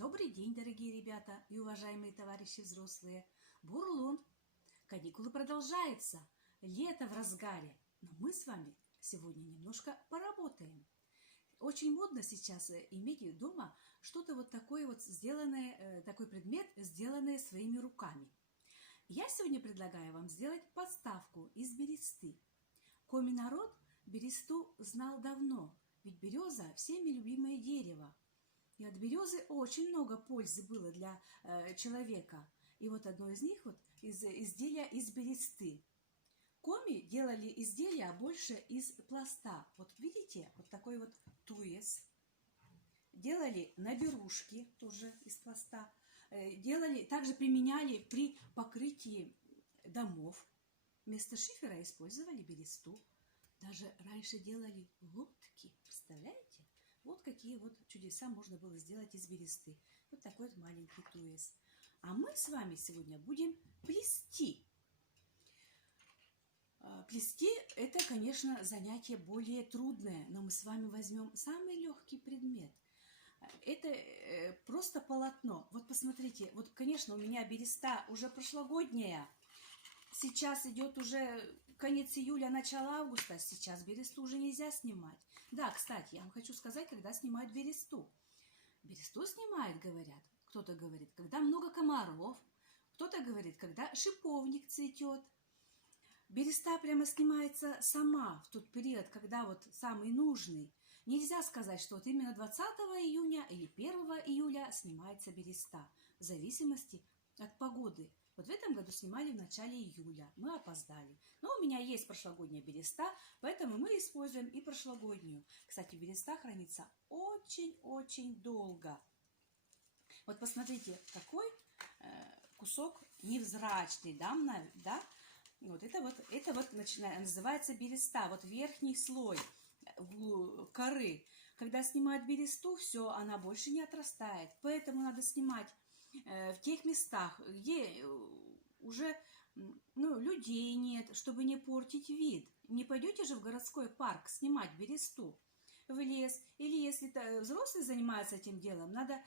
Добрый день, дорогие ребята и уважаемые товарищи взрослые. Бурлун. Каникулы продолжаются. Лето в разгаре. Но мы с вами сегодня немножко поработаем. Очень модно сейчас иметь дома что-то вот такое вот сделанное, такой предмет, сделанный своими руками. Я сегодня предлагаю вам сделать подставку из бересты. Коми народ бересту знал давно, ведь береза всеми любимое дерево. И от березы очень много пользы было для человека. И вот одно из них вот изделия из бересты. Коми делали изделия больше из пласта. Вот видите, вот такой вот туес. Делали наберушки тоже из пласта. Делали, также применяли при покрытии домов. Вместо шифера использовали бересту. Даже раньше делали лодки, представляете? Вот какие вот чудеса можно было сделать из бересты. Вот такой вот маленький туес. А мы с вами сегодня будем плести. Плести – это, конечно, занятие более трудное, но мы с вами возьмем самый легкий предмет. Это просто полотно. Вот посмотрите, вот, конечно, у меня береста уже прошлогодняя. Сейчас идет уже конец июля, начало августа. Сейчас бересту уже нельзя снимать. Да, кстати, я вам хочу сказать, когда снимают бересту. Бересту снимают, говорят. Кто-то говорит, когда много комаров. Кто-то говорит, когда шиповник цветет. Береста прямо снимается сама в тот период, когда вот самый нужный. Нельзя сказать, что вот именно 20 июня или 1 июля снимается береста. В зависимости от погоды. Вот в этом году снимали в начале июля. Мы опоздали. Но у меня есть прошлогодняя береста, поэтому мы используем и прошлогоднюю. Кстати, береста хранится очень-очень долго. Вот посмотрите, какой кусок невзрачный, да? Вот это вот называется береста. Вот верхний слой коры. Когда снимают бересту, все, она больше не отрастает. Поэтому надо снимать в тех местах, где уже людей нет, чтобы не портить вид. Не пойдете же в городской парк снимать бересту в лес. Или если взрослые занимаются этим делом, надо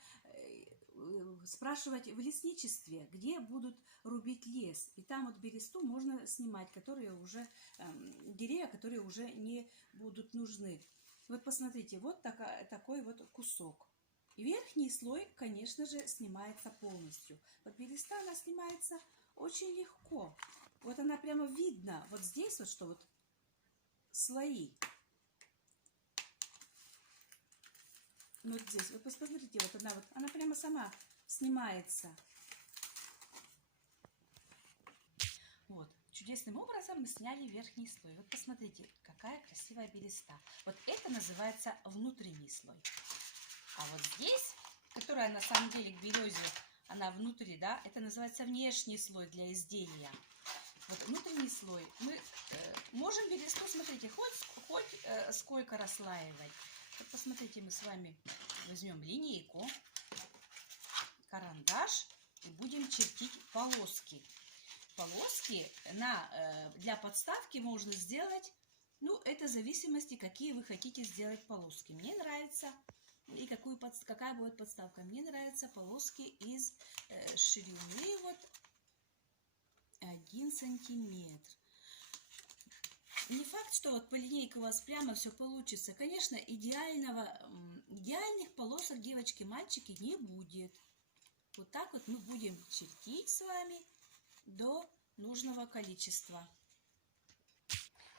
спрашивать в лесничестве, где будут рубить лес. И там вот бересту можно снимать, деревья, которые уже не будут нужны. Вот посмотрите, вот такой вот кусок. Верхний слой, конечно же, снимается полностью. Вот береста, она снимается очень легко. Вот она прямо видно. Вот здесь вот, что вот слои. Вот здесь. Вот посмотрите, вот она прямо сама снимается. Вот. Чудесным образом мы сняли верхний слой. Вот посмотрите, какая красивая береста. Вот это называется внутренний слой. А вот здесь, которая на самом деле к березе, она внутри, да, это называется внешний слой для изделия. Вот внутренний слой. Мы можем бересту, смотрите, хоть сколько расслаивать. Вот посмотрите, мы с вами возьмем линейку, карандаш и будем чертить полоски. Полоски для подставки можно сделать, это в зависимости, какие вы хотите сделать полоски. Мне нравится... И какая будет подставка? Мне нравятся полоски из ширины вот 1 сантиметр. Не факт, что вот по линейке у вас прямо все получится. Конечно, идеальных полосок, девочки, мальчики, не будет. Вот так вот мы будем чертить с вами до нужного количества.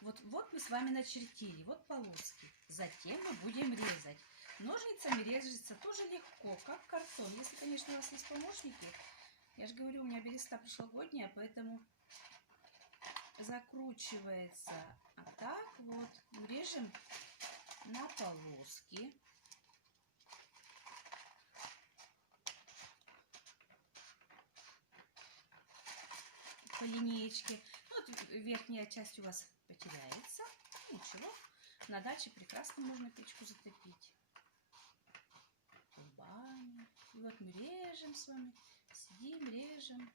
Вот мы с вами начертили, вот полоски. Затем мы будем резать. Ножницами режется тоже легко, как картон. Если, конечно, у вас есть помощники. Я же говорю, у меня береста прошлогодняя, поэтому закручивается. А так вот мы режем на полоски. По линеечке. Вот верхняя часть у вас потеряется. Ничего. На даче прекрасно можно печку затопить. Губами. И вот мы режем с вами. Сидим, режем.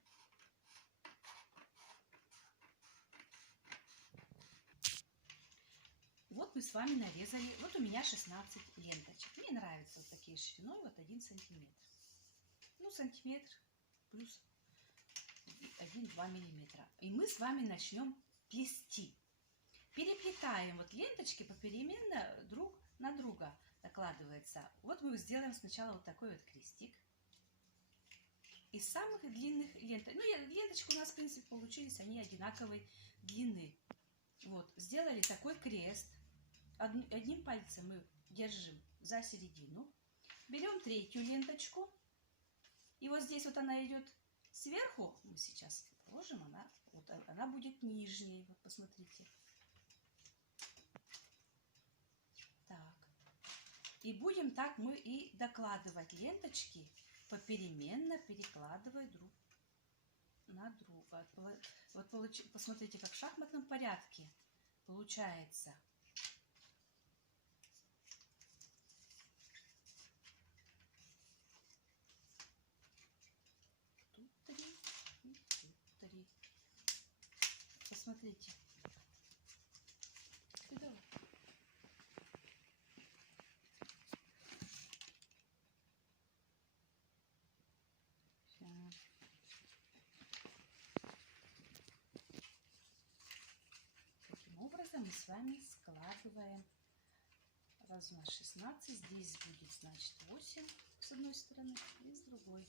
Вот мы с вами нарезали. Вот у меня 16 ленточек. Мне нравятся вот такие шириной, вот 1 сантиметр. ну, сантиметр плюс 1-2 миллиметра. И мы с вами начнем плести. Переплетаем вот ленточки попеременно друг на друга накладывается. Вот мы сделаем сначала вот такой вот крестик. Из самых длинных лент. Ну, ленточки у нас, в принципе, получились, они одинаковой длины. Вот, сделали такой крест. Одним пальцем мы держим за середину. Берем третью ленточку. И вот здесь вот она идет сверху. Мы сейчас положим, она будет нижней. Вот посмотрите. Так. И будем так мы и докладывать ленточки, попеременно перекладывая друг на друга. Вот посмотрите, как в шахматном порядке получается. Тут 3 и тут 3. Посмотрите. Сюда. Таким образом мы с вами складываем. Раз у нас 16, здесь будет, значит, 8 с одной стороны, и с другой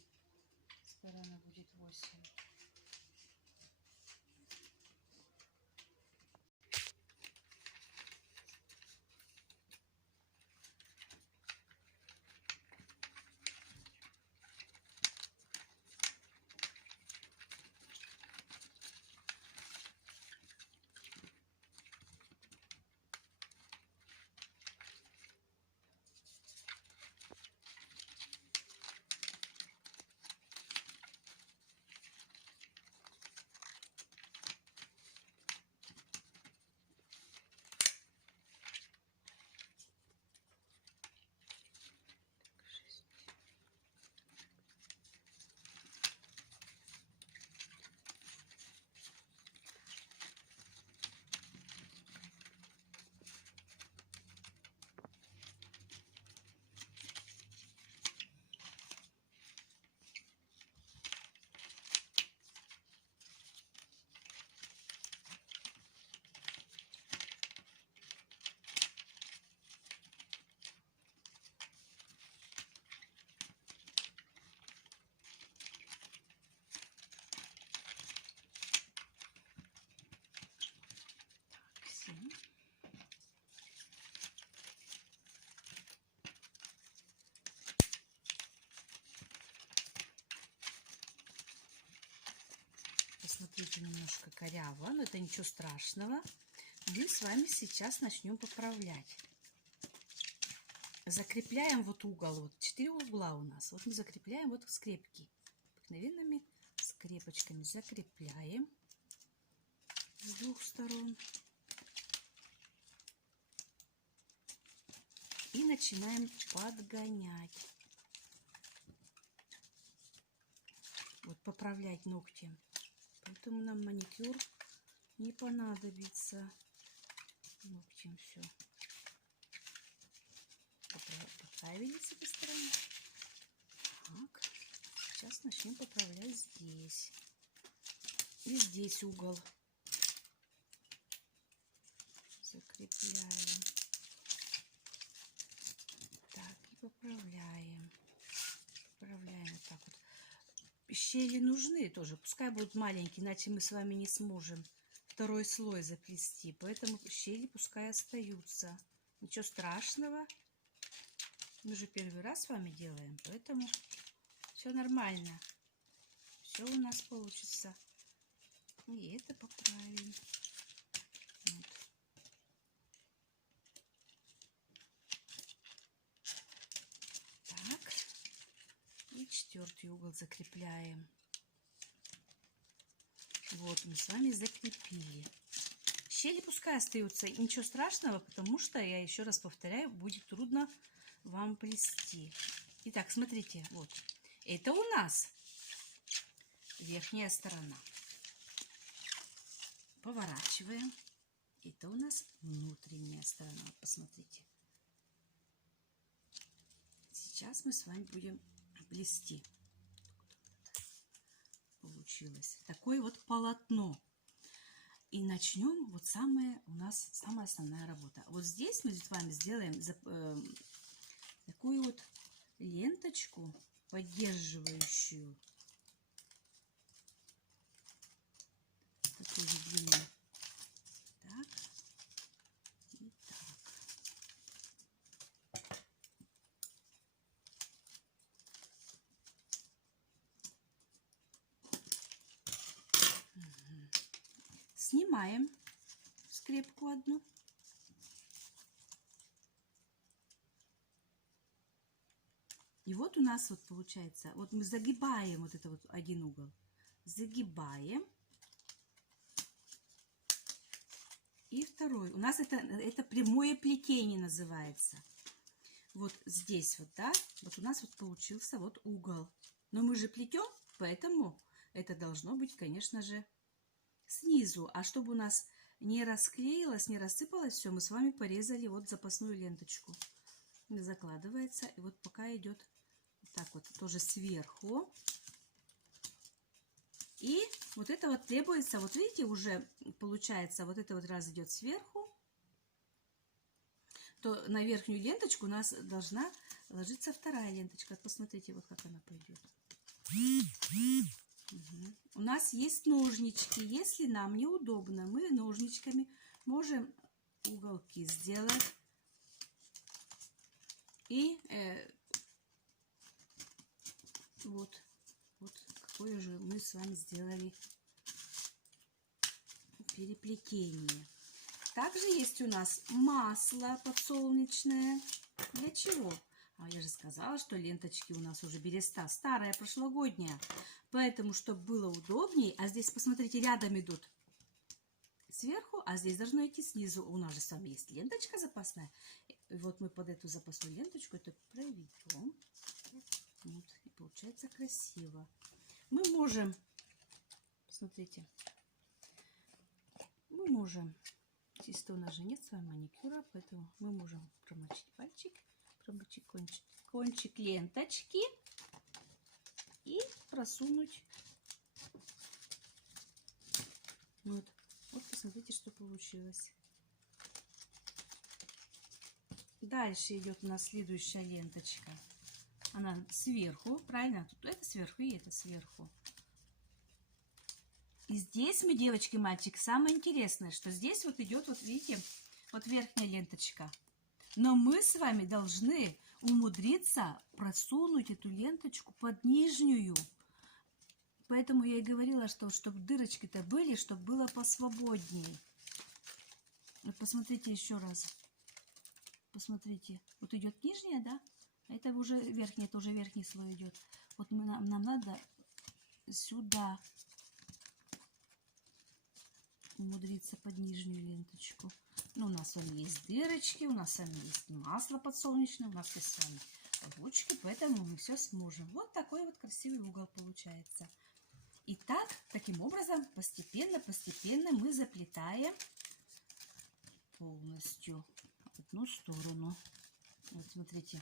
стороны будет 8. Посмотрите, немножко коряво, но это ничего страшного. Мы с вами сейчас начнем поправлять. Закрепляем вот угол, вот 4 угла у нас. Вот мы закрепляем вот скрепки. Обыкновенными скрепочками закрепляем с двух сторон. И начинаем подгонять. Вот поправлять ногти. Поэтому нам маникюр не понадобится. Ногтем все. Поправили с этой стороны. Так. Сейчас начнем поправлять здесь. И здесь угол. Закрепляем. Так, и поправляем. Поправляем вот так вот. Щели нужны тоже, пускай будут маленькие, иначе мы с вами не сможем второй слой заплести. Поэтому щели пускай остаются. Ничего страшного. Мы же первый раз с вами делаем, поэтому все нормально. Все у нас получится. И это поправим. Вот. Так. И 4-й угол закрепляем. Вот мы с вами закрепили. Щели пускай остаются, ничего страшного, потому что, я еще раз повторяю, будет трудно вам плести. Итак, смотрите, вот. Это у нас верхняя сторона. Поворачиваем. Это у нас внутренняя сторона. Посмотрите. Сейчас мы с вами будем плести. получилось. Такое вот полотно. И начнем вот у нас самая основная работа. Вот здесь мы с вами сделаем такую вот ленточку, поддерживающую такую же длину. Так и так. Снимаем скрепку одну. И вот у нас вот получается, вот мы загибаем вот это вот один угол, загибаем, и второй. У нас это прямое плетение называется. Вот здесь вот, да, вот у нас вот получился вот угол. Но мы же плетем, поэтому это должно быть, конечно же, снизу. А чтобы у нас не расклеилось, не рассыпалось все, мы с вами порезали вот запасную ленточку. Закладывается, и вот пока идет вот так вот тоже сверху. И вот это вот требуется, вот видите, уже получается, вот это вот раз идет сверху, то на верхнюю ленточку у нас должна ложиться вторая ленточка. Посмотрите, вот как она пойдет. Угу. У нас есть ножнички. Если нам неудобно, мы ножничками можем уголки сделать. И вот какое же мы с вами сделали переплетение. Также есть у нас масло подсолнечное. Для чего? А я же сказала, что ленточки у нас уже береста старая, прошлогодняя. Поэтому, чтобы было удобнее, а здесь, посмотрите, рядом идут сверху, а здесь должно идти снизу. У нас же с вами есть ленточка запасная. И вот мы под эту запасную ленточку это проведем. Вот, и получается красиво. Мы можем, посмотрите, мы можем, чисто у нас же нет с вами маникюра, поэтому мы можем промочить пальчик, промочить кончик ленточки и просунуть. Вот посмотрите, что получилось. Дальше идет у нас следующая ленточка. Она сверху, правильно? Тут это сверху и это сверху. И здесь мы, девочки, мальчик, самое интересное, что здесь вот идет, вот видите, вот верхняя ленточка. Но мы с вами должны умудриться просунуть эту ленточку под нижнюю. Поэтому я и говорила, что чтобы дырочки-то были, чтобы было посвободнее. Вот посмотрите еще раз. Посмотрите, вот идет нижняя, да? Это уже верхняя, это уже верхний слой идет. Вот нам надо сюда умудриться под нижнюю ленточку. Ну, у нас с вами есть дырочки, у нас с вами есть масло подсолнечное, у нас есть с вами ручки, поэтому мы все сможем. Вот такой вот красивый угол получается. И так, таким образом, постепенно мы заплетаем полностью одну сторону. Вот смотрите.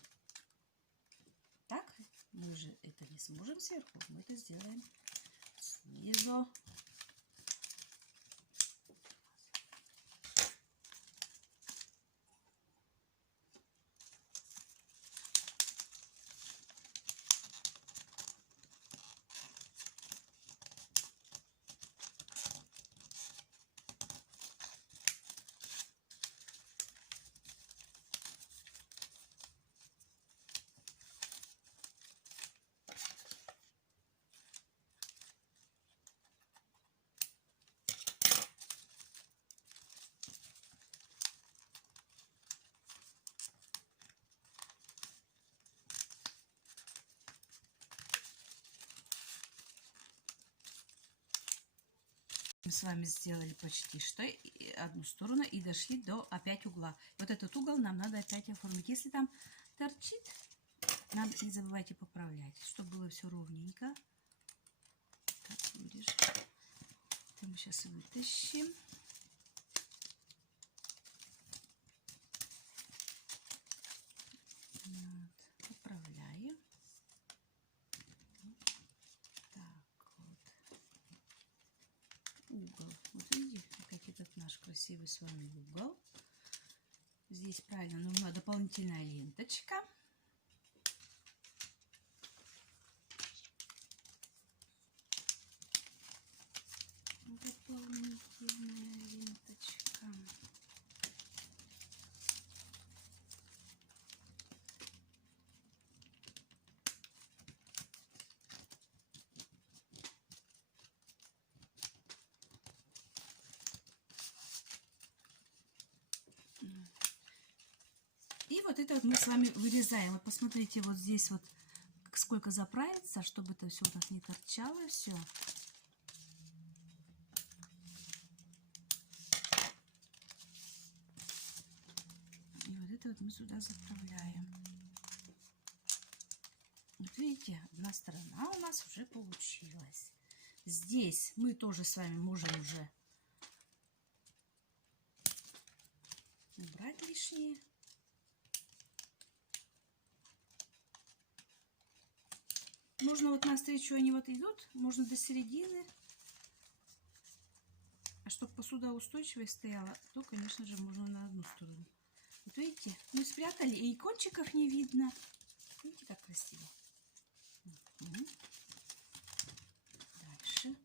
Так, мы же это не сможем сверху, мы это сделаем снизу. Мы с вами сделали почти что одну сторону и дошли до опять угла. Вот этот угол нам надо опять оформить. Если там торчит, надо, не забывайте поправлять, чтобы было все ровненько. Так, видишь, это мы сейчас вытащим. Вот, поправляем. Так вот. красивый с вами угол. Здесь правильно нужна дополнительная ленточка. Дополнительная ленточка. И вот это вот мы с вами вырезаем. Вот посмотрите, вот здесь вот сколько заправится, чтобы это все у нас не торчало все. И вот это вот мы сюда заправляем. Вот видите, одна сторона у нас уже получилась. Здесь мы тоже с вами можем уже убрать лишнее. Можно вот навстречу они вот идут, можно до середины. А чтобы посуда устойчивой стояла, то, конечно же, можно на одну сторону. Вот видите, мы спрятали, и кончиков не видно. Видите, как красиво. Дальше.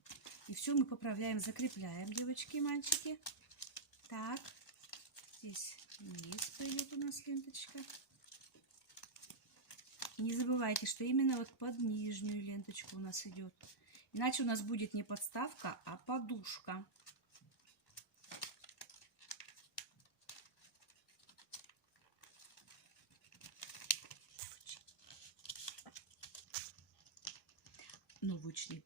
И все мы поправляем, закрепляем, девочки и мальчики. Так, здесь вниз пойдет у нас ленточка. Не забывайте, что именно вот под нижнюю ленточку у нас идет. Иначе у нас будет не подставка, а подушка. Ну, вычли.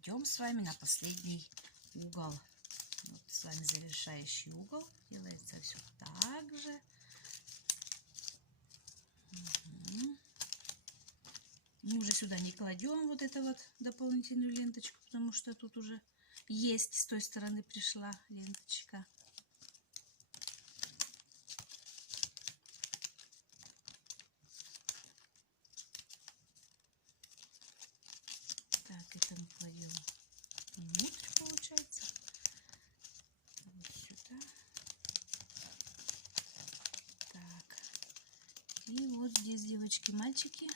идем с вами на последний угол. Вот с вами завершающий угол. Делается все так же. Угу. Мы уже сюда не кладем вот эту вот дополнительную ленточку, потому что тут уже есть, с той стороны пришла ленточка. Так, это мы кладем внутрь, получается. Вот сюда. Так. И вот здесь, девочки, мальчики,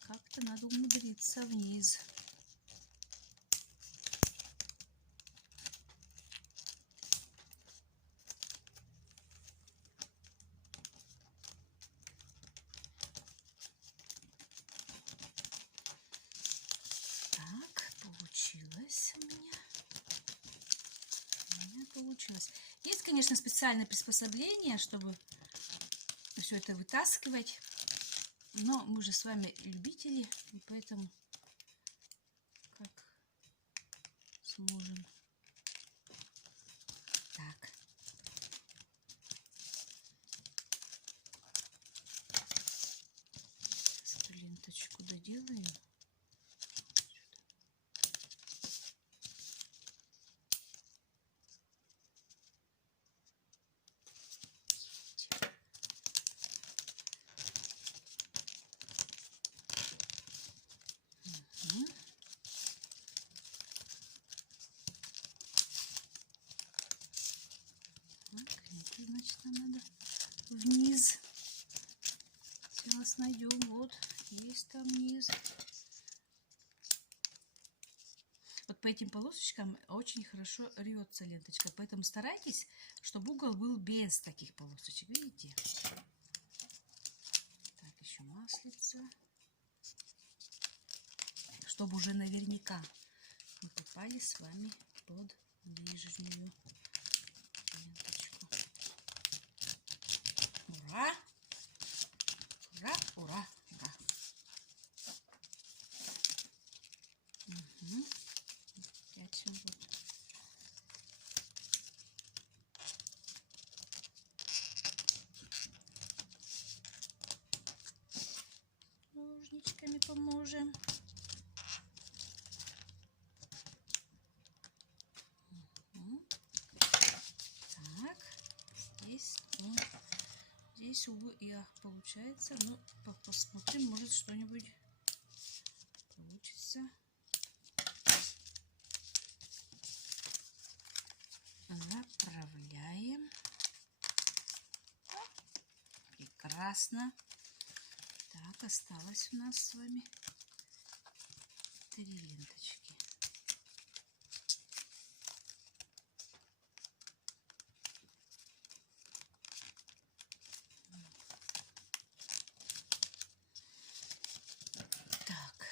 как-то надо умудриться вниз. Так, получилось у меня. Получилось. Есть, конечно, специальное приспособление, чтобы все это вытаскивать. Но мы же с вами любители, и поэтому как сможем. Так. Сейчас эту ленточку доделаем. Значит, нам надо вниз. Сейчас найдем. Вот, есть там низ. Вот по этим полосочкам очень хорошо рвется ленточка. Поэтому старайтесь, чтобы угол был без таких полосочек. Видите? Так, еще маслица. Чтобы уже наверняка мы попали с вами под нижнюю ленточку. Ура! Ура, ура, ура! Угу. Опять вот. Ножничками поможем. Угу. Так, здесь, ну, здесь, увы, и получается. Ну, посмотрим, может что-нибудь получится. Заправляем. Прекрасно. Так, осталось у нас с вами 3 ленточки. Так.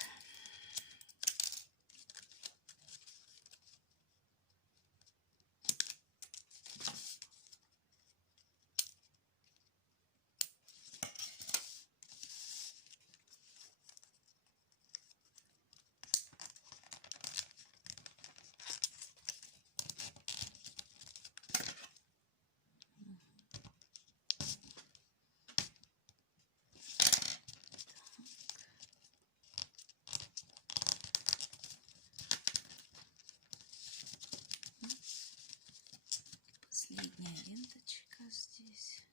Последняя ленточка здесь.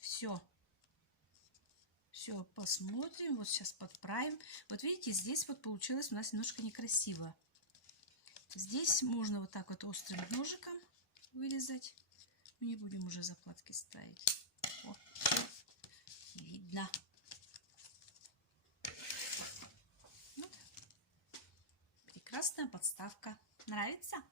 Все. Все, посмотрим. Вот сейчас подправим. Вот видите, здесь вот получилось у нас немножко некрасиво. Здесь можно вот так вот острым ножиком вырезать. Мы не будем уже заплатки ставить. О, видно. Вот. Прекрасная подставка. Нравится?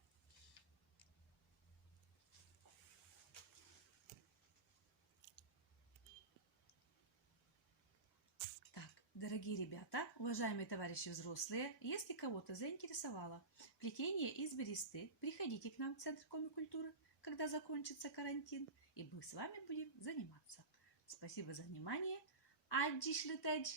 Так, Дорогие ребята, уважаемые товарищи взрослые, если кого-то заинтересовало плетение из бересты, приходите к нам в Центр Коми-культуры, когда закончится карантин, и мы с вами будем заниматься. Спасибо за внимание. Аддишлетедж!